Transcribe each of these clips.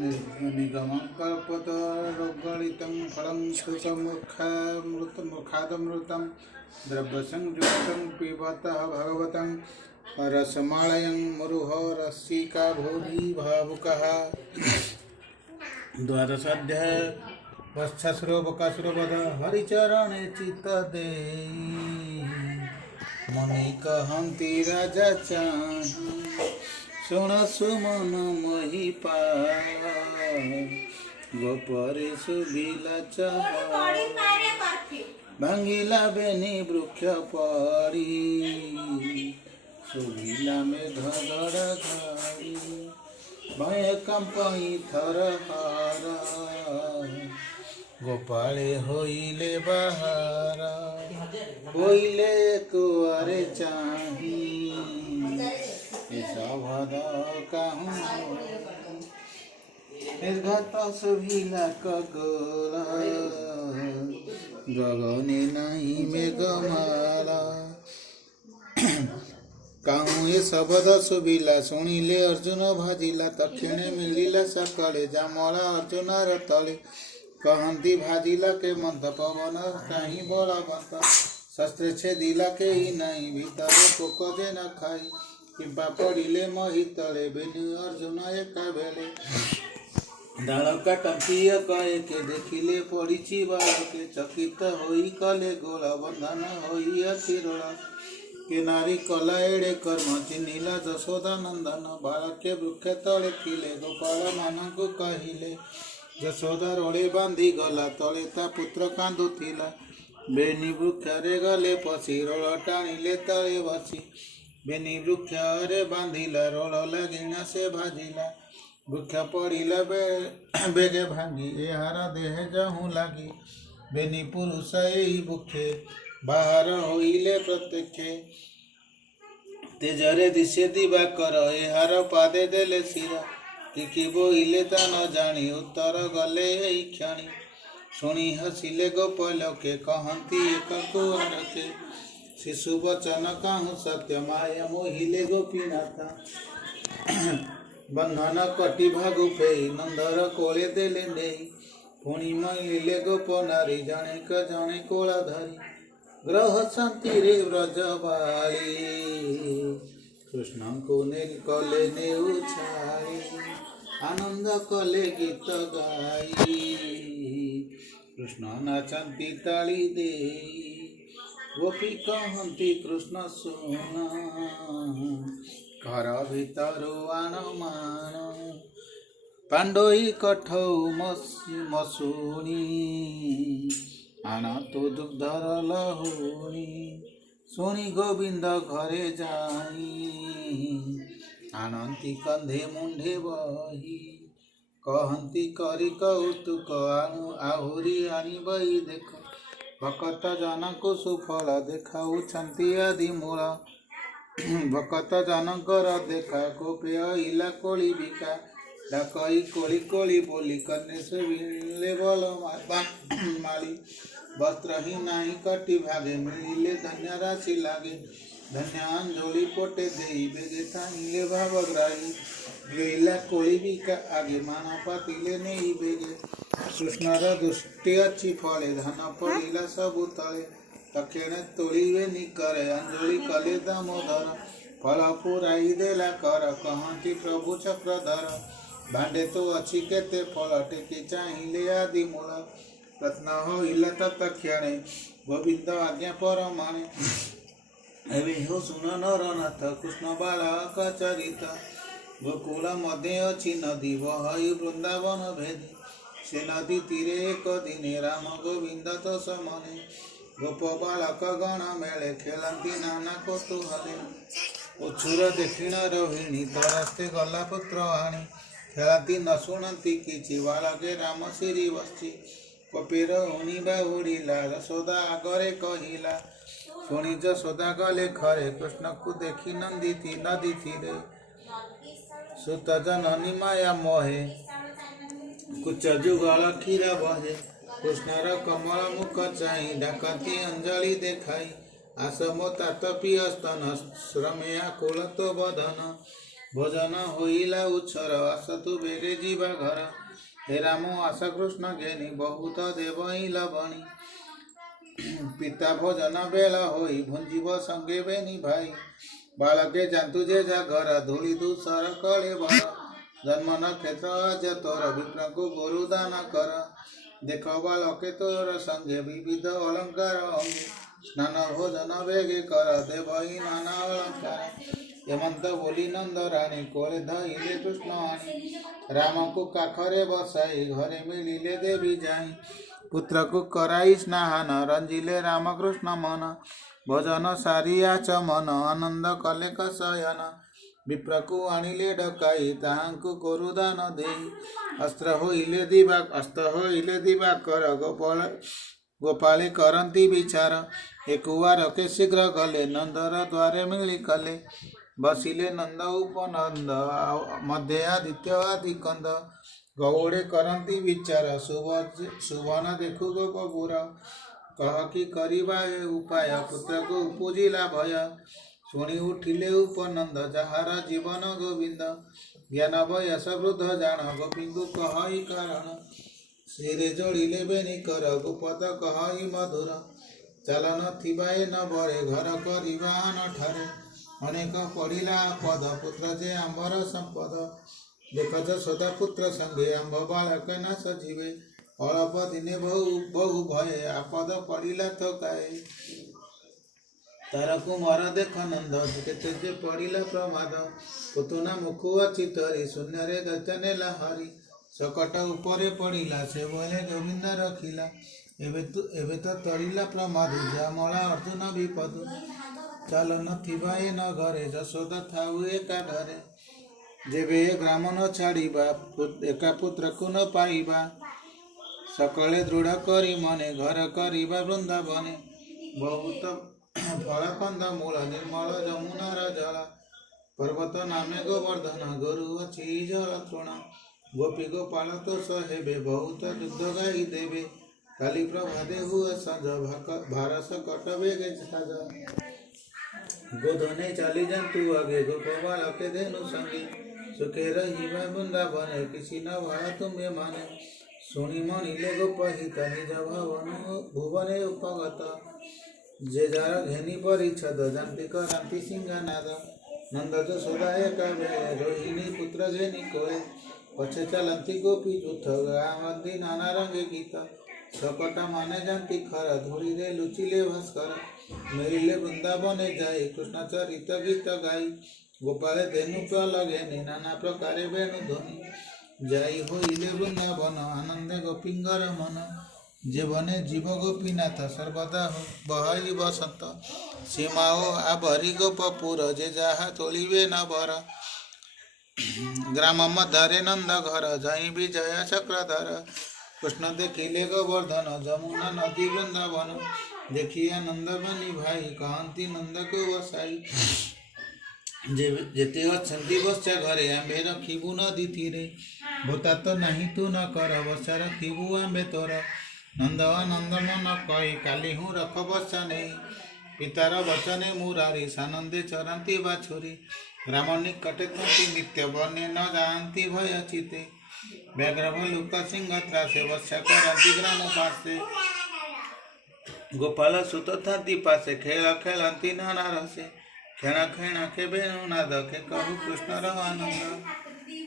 निगमं कल्पतरोगलितं फलं सुसमुखादमृतं द्रव्यसंयुक्तं पिबतः भगवतं रसमालयं मुरुः रसिका भूरि भावुकः। द्वादशाध्याय वत्सश्रोवकासुरवध हरिचरणे चित्तदेयी मुनि कहन्ति राजा चाहि शुण सुमन महिपाल गोपरे सुभिला चहारी भांगिला बेनी वृक्ष पड़ी सुभिला मेघ गड़ घारी भय कंपई थर हार गोपाले होइले बहारा होइले कुआरे चाही सभद कहूँ निर्घत सुभिला कगोला गगने नहीं मेघमाला कहूँ ये शब्द सुभिला शुणिले अर्जुन भाजिला तक्षणे मिलिला सकाले जामला अर्जुन तले कहती भाजिला के मंथ पवन कहीं बलवंत शस्त्र छेदिला के ही नहीं भीतर पोक जे न खाई किंपा पड़िले मही तले बेनु अर्जुन एका बेले डाल काटिय कहे के देखिले पड़ी बालके चकित होई कले गोला बंधन होई अतिरोल के नारी कला एड़े कर्म चिन्हिला जशोदा नंदन बालके वृक्ष तले थिले गोपाल मानकु कहिले जशोदा रोले बांधी गला तले ता पुत्र कांदुथिला बेनी वृक्षरे गले पशी रोल टाणिले तले बसी बेनी वृक्षरे बांधिला रोल लगिना से भाजिला वृक्ष पड़िला बेगे भांगी एहार देह जहूँ लागी बेनी पुरुष यही वृक्षे बाहर होइले प्रत्यक्षे तेजरे दिशे दिवा कर एहार पादे देले शिरा कि बोइले ता न जानी उत्तर गले एई क्षणी शुणी हसिले गोपालके कहती एक कुआरके शिशु वचन कहूँ सत्य माया मोहिले गोपीनाथ बंधन कटी भागु फेई नंदर कोले देले नेई पुणी महिले गोप नारी जणे क जणे कोला धरी ग्रह शांति रे व्रजवाली कृष्ण को नील कले ने उछाई आनंद कले गीत गाई कृष्ण नाचंती ताली दे गोपी कहती कृष्ण सुना घर भीतर आन मान पांडोई कठौ मसूनी आन तो दुग्धर लहुनी शुणी गोविंद घरे जाई आनंती कंधे मुंढे बही कहती करी कौतुक आनु आहुरी आनी बई देख भकत जनक सुफल देखाऊछंती आदि मूल भकत जनकर देखा कोपे इला कोली बिका डाकई कोली कोली बोली कन्ने से बिले बल माली वस्त्र ही नहीं कटी भागे मिलिले धन्य राशि लागे धन्यांजलि पोटे देई बेगे थाइले भावग्राही गईला कोली बिका आगे माना पातिले नहीं बेगे कृष्णर दुष्टि अच्छी फले धन पड़िला सबु तले तक्षणे तोड़िवे निकरे अंजलि कले दामोदर फल पुराई देला कर कहती प्रभु चक्रधर भांडे तो अच्छी केते फल टेकी चाहिए आदि मूल रत्न होइला तक्षणे गोविंद आज्ञा परमाणे एवं हो सुन नरनाथ कृष्ण बालक चरित गोकुल मध्य अच्छी नदी वही वृंदावन भेदी से नदी तीरे एक दिने राम गोविंद तो समने गोप बालक गण मेले खेलती नाना कौतूहले उछुर दक्षिण रोहिणी तरस्ते गला पुत्र आणी खेलती न शुणती किछि बालके राम श्री बसी कपीर उणी बाहुड़िला यशोदा आगरे कहिला शुणी यशोदा गले खरे कृष्ण को देखी नंदी नदी तीरे सुत जननी माया मोहे कुछ जुगल क्षीरा बहे कृष्णर कमल मुख चाहि डाकती अंजलि देखाई आसमो तातपी स्तन श्रमेया कुल तो बदन भोजन होइला उच्छर आसतु बेगे जीवा घर हे राम आस कृष्ण घेनी बहुत देवई लवणी पिता भोजन बेला होई भुंजीव संगे बेनी भाई बालके जातु जे जा घर धूली दूसर कले भर जन्म नक्षत्र आज तोर विप्र को गुरु दान कर देख बालके तोर संगे विविध अलंकार अंगे स्नान भोजन बेगे कर देवई नाना अलंकार हेमंत बोली नंद राणी कोले धइले कृष्ण आनी राम को काखरे बसाई घरे मिलिले देवी जाई पुत्र को कराई स्नान रंजिले रामकृष्ण मन भजन सारिया चमन आनंद कले कसयन विप्र को आनिले डकाई ताहांकु गुरुदान देई अस्त्र होइले दिवा कर गोपाले करंती विचार एकुवार के शीघ्र गले नंदर द्वारे मिली कले बसिले नंद उपनंद मध्य आदित्य आदि कंद गौड़े करंती विचार सुवन देखु गो कपूर कह कि करिबा ए उपाय पुत्र को उपजिला भय शुणी उठिले उपनंद जहार जीवन गोविंद ज्ञान बयस वृद्ध जान गोपी को कहि कारण सिरे जोड़िले बेनी कर गोपद कहि मधुर चलन थिबाए न बरे घर करिबा न ठारे अनेक पढ़िला पद पुत्र जे आंबर संपद देख यशोदा पुत्र संगे आंब बालक न सजीवे अल्प दिने बहु भय आपद पढ़िला थकाए तार कुमार देख नंद केते जे पढ़िला प्रमाद पुतुना मुखुआ चितरी शून्य रे दचने लहरी सकट उपरे पढ़िला से बोले गोविंद रखिला एबे तो तड़िला प्रमाद जामला अर्जुन विपद चल नथिबाए न घरे यशोदा थाउ एका घरे जेबे ग्राम न छाड़िबा एका पुत्र को न पाइबा सकले दृढ़ करी मने घर करिबा वृंदावने बहुत फल कंद मूल निर्मल जमुनार जल पर्वत नामे गोवर्धन गुरु अछि जल तृण गोपी गोपाल तो सहेबे बहुत दुग्ध गाई देवे काली प्रभादे हुए संज भारस कटबे गे साज गोधने चाली जंतु आगे गोपाल के धेनु संगी सुखे रही मैं वृंदावन किसी न भाया तुम्हें माने सुनी मणिले गोपहित निज भुवने उपगत जे जार घेनी परिच्छद जानती करांति सिंहानाद नंद यशोदा एका बेले रोहिणी पुत्र घेनी कोए पछे चलंती गोपी जूथ गावंती नाना रंगे गीत सकटा माने जानती खर धूली रे लुचिले भास्कर मेरिले वृंदावने जाई कृष्ण चरित गीत गाई गोपाले धेनु लगे नाना प्रकारे वेणु ध्वनि जाई होइले वृंदावन आनंदे गोपिंगर मन जीवने जीव गोपीनाथ सर्वदा बहाई बसंत सीमाओ आभरी गोपपुर जे जहा तोलिवे न बर ग्राम मध्य नंद घर जई विजय चक्रधर कृष्ण देखिले गोवर्धन जमुना नदी वृंदावन देखिए नंद बनी भाई कहती नंद को बसाई जेते अच्छी बच्चा घरे आंबे रखिबू नदी तीरे भूता तो नहीं तू न कर बच्चा रखिबू आंबे तोर नंद आनंद मन कही काली हूँ रख बच्चा नहीं पितार वचने मुरारी सानंदे चरंती बाछुरी ग्राम निकटे थी नित्य बने न जानती भय चिते व्याघ्र भलुक सिंह त्रासे वत्सा करंती ग्राम पासे गोपाल सुत थाती पासे खेल खेलंती नाना रसे खेण खेण के बेणु नाद के कहु कृष्ण आनंद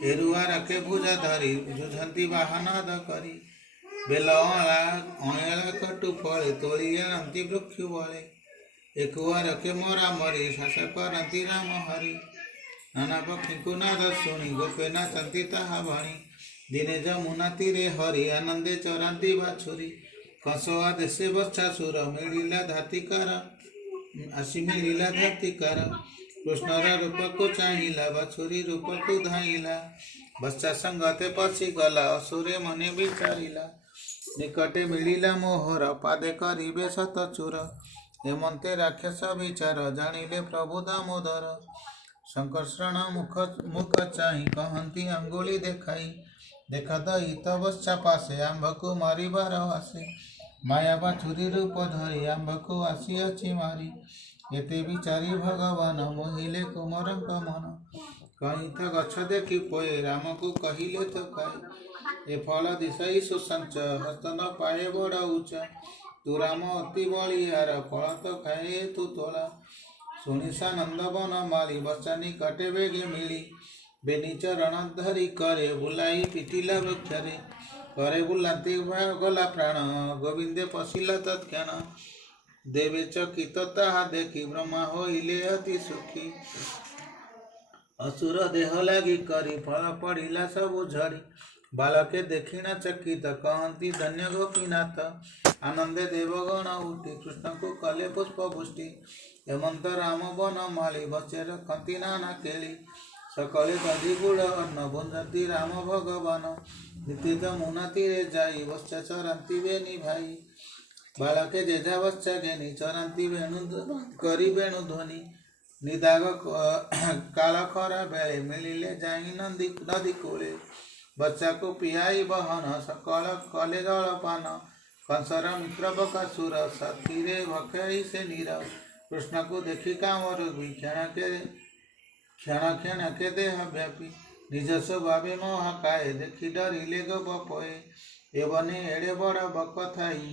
हेरुआ रखे भुजा धरी जुझंती बाहनाद करी बेल अला कटु फले तोड़ियांती वृक्ष बले एकुआ रखे मोरा मरी शास करंती राम हरि नाना पक्षी को नाद शुणी गोपे नाचंती ताहा भणी दिने जमुना तीरे हरि आनंदे चरंती बाछुरी कंसवा देशे बच्चा सुर मिलिला धातिकार आसी मिलिला धातिकार कृष्णर रूप को चाहिला बाछुरी रूप को धाइला बच्चा संगते पसी गला असुरे मने विचारिला निकटे मिलिला मोहर पादे करिबे शतचूर हेमंते राक्षस विचार जानिले प्रभु दामोदर संकर्षण मुख चाहि कहंती अंगुली देखाई देखा दई तबस्या पासे आंभ को मारिबार आसे माया बाछुरी रूप धरी आंभ को आसी मारी एते विचारी भगवान मोहिले कुमरंक मन कहीं था गछ देखी पोए राम को कहिले तो खाए ए फल दिशई सुसंच हस्त न पाए बड़ उच्च तू राम अति बलिहार फल तो खाए तू तोला सुनिसा नंदवन माली बच्चा निकटे बेगे मिली बेनी चरण धरी करे बुलाई पिटिला वृक्षरे करे बुलाती गला प्राण गोविंदे पशिला तत्क्षण देवे चकित ताहा देखी ब्रह्मा होइले अति सुखी असुर देह लागी करी फल पड़िला सबु झड़ी बालके देखिना चकित कहती धन्य गोपीनाथ आनंदे देवगण उठी कृष्ण को कले पुष्प पुष्टि हेमंत राम बन माली बचे रखती नाना केली सकले दधि गुड़ अन्न भुंजती राम भगवान नीति जमुना तीरे जाई बच्चा चरंती बेनी भाई बालके जेजा बच्चा घेनी चरंती वेणु करी वेणु ध्वनि निदाग काला खरा बेले मिलिले जाई नदी कूले बच्चा को पियाई बहन सकल कले जल पान कंसर मित्र बकासुर साथी रे भक्षी से नीरव कृष्ण को देखी कामर भी क्षण के देह व्यापी निज स्वभावे महाकाय देखी डरिले गो बपोए एवने एड़े बड़ बक थाई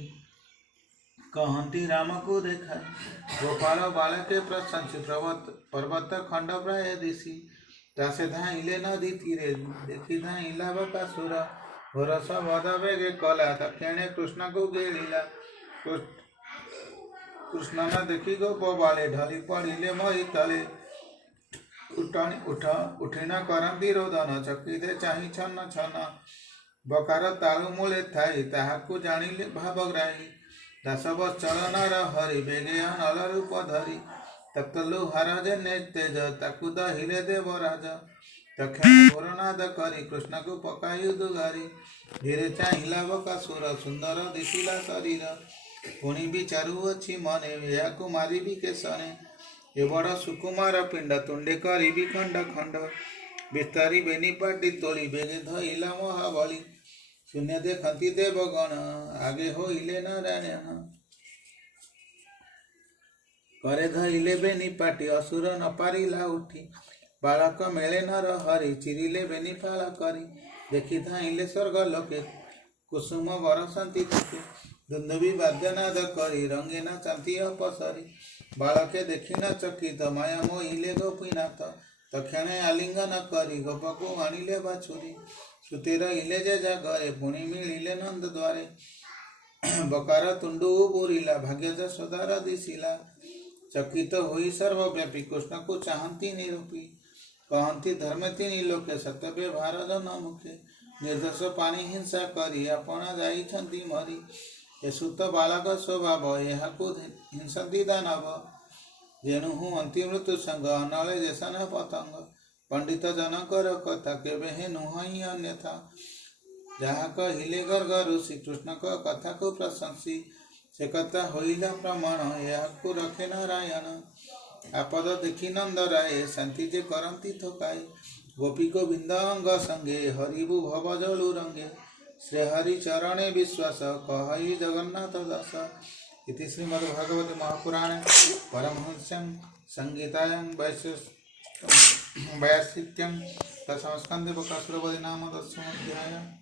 कहती राम को देखा गोपाल बालके प्रशंसी पर्वत खंड प्राय दिशी तासे धाइले नदी तीरे देखी धाइला बकासुर भरस बद बेगे कला तक्षणे कृष्ण को गेलिला कृष्ण न देखी गोप बाले ढली पड़िले मई तले उठिन करंती रोदन चकिते चाही छन छन बकार तालु मूले थाई ताहाकु जानिले भावग्राही दासवत्सल नर हरि बेगे अनल रूप धरी तप्तलु हरजने तेज ताकु दहिले देवराज तक्षण घोरनाद करी कृष्ण को पकाई दुगारी धीरे चाहिला बकासुर सुंदर दिशिला शरीर पुणी विचारु अच्छी मने याकु मारिबी केसने ए बड़ सुकुमार पिंड तुंडे करी खंड खंड विस्तारी बेनी पाटी तोली बेगे धइला महाबली शून्य देखती देवगण आगे होइले नारायण करे धइले बेनी पाटी असुर न पारिला उठी बालक मेले नर हरि चिरिले बेनी फाला करी देखी धाइले स्वर्ग लोके कुसुम बरसंती थके दुंदुबी वाद्यनाद करी रंगीना चांती अपसरी बालके देखिना चकित माया मोहिले गोपीनाथ तक्षणे आलिंगन करी गोपको आनिले बाछुरी सुतेर इले जे जागरे पुणी मिलिले नंद द्वारे बकार तुंडु बुरिला भाग्य जसोदार दिशिला चकित होई सर्वव्यापी कृष्ण को चाहती निरूपी कहती धर्म तीन लोके सत्य व्यवहार जन मुखे निर्दोष पानी हिंसा करी अपना जाइछंती मरी ए सुत बालक स्वभाव यहाकु हिंसती दानव जेनु हुअंती मृत्यु संग अनले देशन पतंग पंडित जनकर कथा केवे हे नुहई अन्यथा जहाँ कहिले गर्ग ऋषि कृष्ण को कथा को प्रशंसी से कथा होइला प्रमाण यहाकु रखे नारायण आपद देखी नंद राय शांति जे करंती थकाए गोपी गोविंद अंग संगे हरिबु भव जलु रंगे श्री हरि चरणे विश्वास कहई जगन्नाथ दास इति श्रीमद्भागवते महापुराणे परमहंस्यां संगीतायां वैशिष्ट्यं दशमस्कन्धे बकासुरवधे नाम 10 अध्यायः।